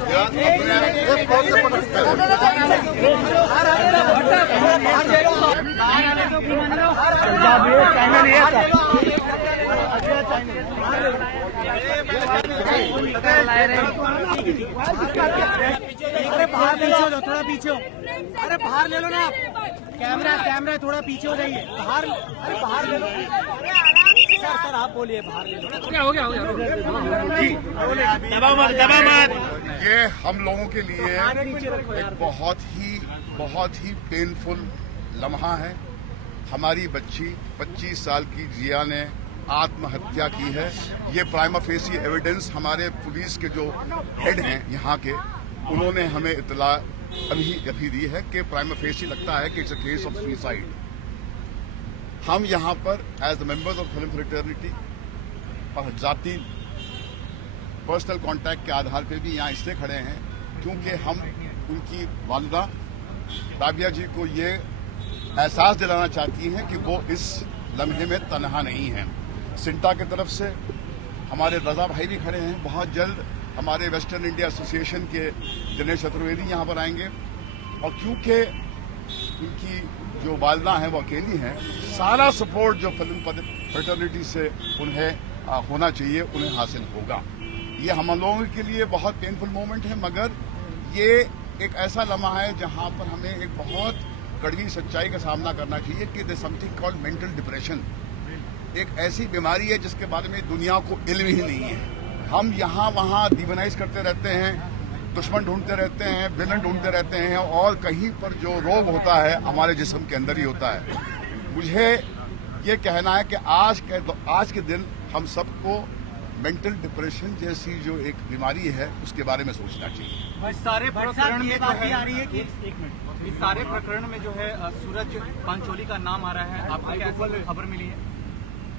अरे बाहर पीछे हो जाओ, थोड़ा पीछे हो। अरे बाहर ले लो ना आप। कैमरा थोड़ा पीछे हो जाइए। बाहर, अरे बाहर ले लो। सर आप बोलिए, बाहर ले लो। हो गया दबा मत। ये हम लोगों के लिए एक बहुत ही पेनफुल लम्हा है। हमारी बच्ची 25 साल की जिया ने आत्महत्या की है। ये प्राइमा फेसी एविडेंस हमारे पुलिस के जो हेड हैं यहाँ के, उन्होंने हमें इत्तला अभी दी है कि प्राइमा फेसी लगता है कि it's a case of suicide. हम यहाँ पर as the members of film fraternity और जाति पर्सनल कांटेक्ट के आधार पे भी यहाँ इसलिए खड़े हैं क्योंकि हम उनकी वालिदा राबिया जी को ये एहसास दिलाना चाहती हैं कि वो इस लम्हे में तन्हा नहीं है। सिंटा की तरफ से हमारे रजा भाई भी खड़े हैं। बहुत जल्द हमारे वेस्टर्न इंडिया एसोसिएशन के दिनेश चतुर्वेदी यहाँ पर आएंगे और क्योंकि उनकी जो वालिदा हैं वो अकेली हैं, सारा सपोर्ट जो फिल्म फ्रेटर्निटी से उन्हें होना चाहिए उन्हें हासिल होगा। ये हम लोगों के लिए बहुत पेनफुल मोमेंट है, मगर ये एक ऐसा लम्हा है जहाँ पर हमें एक बहुत कड़वी सच्चाई का सामना करना चाहिए कि there something called mental depression. एक ऐसी बीमारी है जिसके बारे में दुनिया को इल्म ही नहीं है। हम यहाँ वहाँ डिमोनाइज करते रहते हैं, दुश्मन ढूंढते रहते हैं, विलन ढूंढते रहते हैं और कहीं पर जो रोग होता है हमारे जिस्म के अंदर ही होता है। मुझे ये कहना है कि आज के दिन हम सबको मेंटल डिप्रेशन जैसी जो एक बीमारी है उसके बारे में सोचना चाहिए। इस सारे प्रकरण में जो है इस सारे प्रकरण में जो है सूरज पांचोली का नाम आ रहा है, आपको क्या ऐसी खबर मिली है?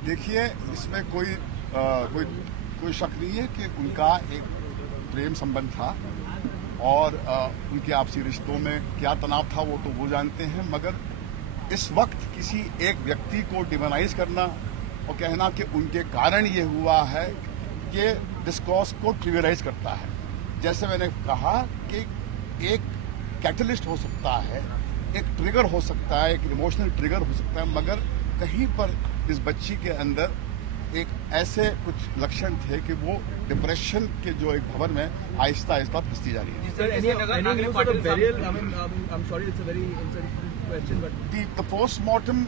देखिए, इसमें कोई शक नहीं है कि उनका एक प्रेम संबंध था और उनके आपसी रिश्तों में क्या तनाव था वो तो वो जानते हैं, मगर इस वक्त किसी एक व्यक्ति को डिमोनाइज करना और कहना कि उनके कारण ये हुआ है, ये डिस्कोर्स को ट्रिगराइज करता है। जैसे मैंने कहा कि एक कैटलिस्ट हो सकता है, एक ट्रिगर हो सकता है, एक इमोशनल ट्रिगर हो सकता है, मगर कहीं पर इस बच्ची के अंदर एक ऐसे कुछ लक्षण थे कि वो डिप्रेशन के जो एक भवन में आहिस्ता आहिस्ता फंसती जा रही है। The post-mortem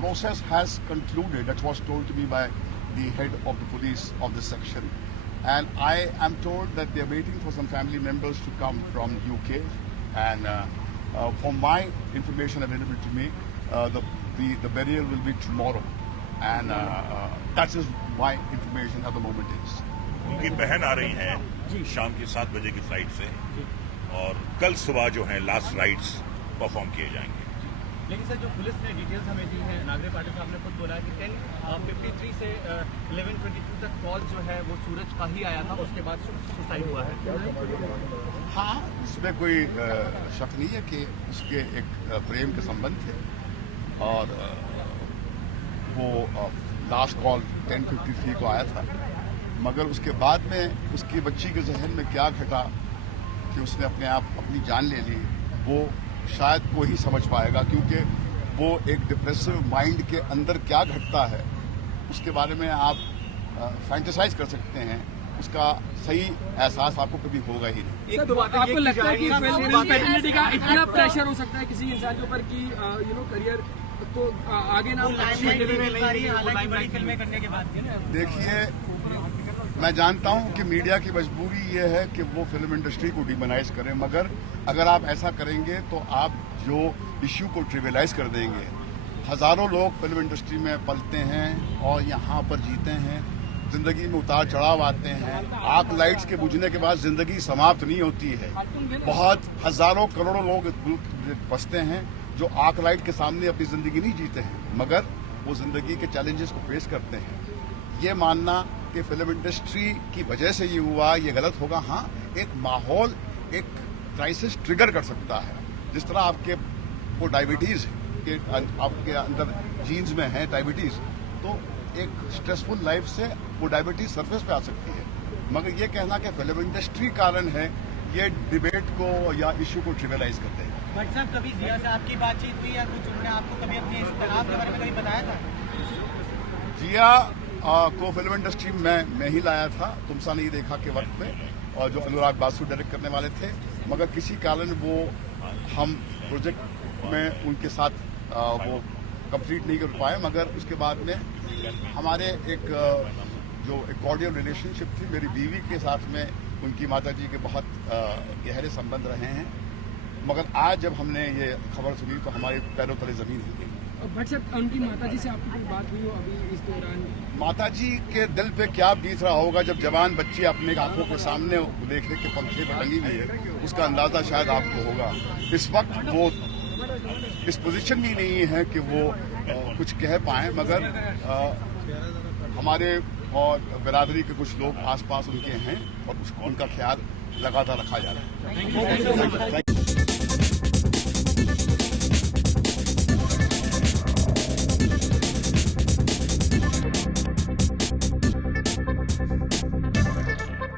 process has concluded. That was told to me by the head of the police of this section, and I am told that they are waiting for some family members to come from UK. And from my information available to me, the burial will be tomorrow, and that is my information at the moment is. उनकी बहन आ रही हैं शाम की 7 बजे की flight से और कल सुबह जो है लास्ट राइट्स परफॉर्म किए जाएंगे। लेकिन सर, जो पुलिस ने डिटेल्स हमें दी है, नागरे पाटिल साहब ने खुद बोला है कि 10:53 से 11:22 तक कॉल जो है वो सूरज का ही आया था, उसके बाद सुसाइड हुआ है। हाँ, इसमें कोई शक नहीं है कि उसके एक प्रेम के संबंध थे और वो लास्ट कॉल 10:53 को आया था, मगर उसके बाद में उसकी बच्ची के जहन में क्या घटा कि उसने अपनी जान ले ली, वो शायद वो ही समझ पाएगा, क्योंकि वो एक डिप्रेसिव माइंड के अंदर क्या घटता है उसके बारे में आप फैंटेसाइज कर सकते हैं, उसका सही एहसास आपको कभी होगा ही नहीं। आपको लगता है कि फैटर्निटी का इतना प्रेशर हो सकता है किसी इंसान के ऊपर कि करियर तो आगे ना फिल्में करने के बाद? देखिए, मैं जानता हूं कि मीडिया की मजबूरी ये है कि वो फिल्म इंडस्ट्री को डिमोनाइज करें, मगर अगर आप ऐसा करेंगे तो आप जो इश्यू को ट्रिविलाइज कर देंगे। हजारों लोग फिल्म इंडस्ट्री में पलते हैं और यहाँ पर जीते हैं, जिंदगी में उतार चढ़ाव आते हैं। आग लाइट्स के बुझने के बाद जिंदगी समाप्त नहीं होती है। बहुत हजारों करोड़ों लोग इस मुल्क में बसते हैं जो आग लाइट के सामने अपनी जिंदगी नहीं जीते हैं, मगर वो जिंदगी के चैलेंजेस को फेस करते हैं। ये मानना कि फिल्म इंडस्ट्री की वजह से ये हुआ, ये गलत होगा। हाँ, एक माहौल एक क्राइसिस ट्रिगर कर सकता है। जिस तरह आपके वो डायबिटीज के आपके अंदर जीन्स में है डायबिटीज, तो एक स्ट्रेसफुल लाइफ से वो डायबिटीज सरफेस पे आ सकती है। मगर ये कहना कि फिल्म इंडस्ट्री कारण है ये डिबेट को या इशू को ट्रिवियलाइज करते हैं। बट साहब कभी जिया से आपकी बातचीत हुई या कुछ उन्होंने आपको कभी अपने इस तनाव के बारे में कभी बताया था? जिया को फिल्म इंडस्ट्री में मैं ही लाया था तुमसा नहीं देखा के वक्त में, और जो अनुराग बासु डायरेक्ट करने वाले थे, मगर किसी कारण वो हम प्रोजेक्ट में उनके साथ वो कंप्लीट नहीं कर पाए। मगर उसके बाद में हमारे एक कॉर्डियल रिलेशनशिप थी मेरी बीवी के साथ में, उनकी माताजी के बहुत गहरे संबंध रहे हैं। मगर आज जब हमने ये खबर सुनी तो हमारे पैरों तले जमीन हिल गई। बट सर उनकी माताजी से आपकी कोई बात हुई हो अभी इस दौरान? माताजी के दिल पे क्या बीत रहा होगा जब जवान बच्ची अपने आंखों के सामने देखने के पंखे पर टंगी हुई है, उसका अंदाजा शायद आपको होगा। इस वक्त वो इस पोजीशन में नहीं है कि वो कुछ कह पाए, मगर हमारे और बिरादरी के कुछ लोग आसपास उनके हैं और उनका ख्याल लगातार रखा जा रहा है।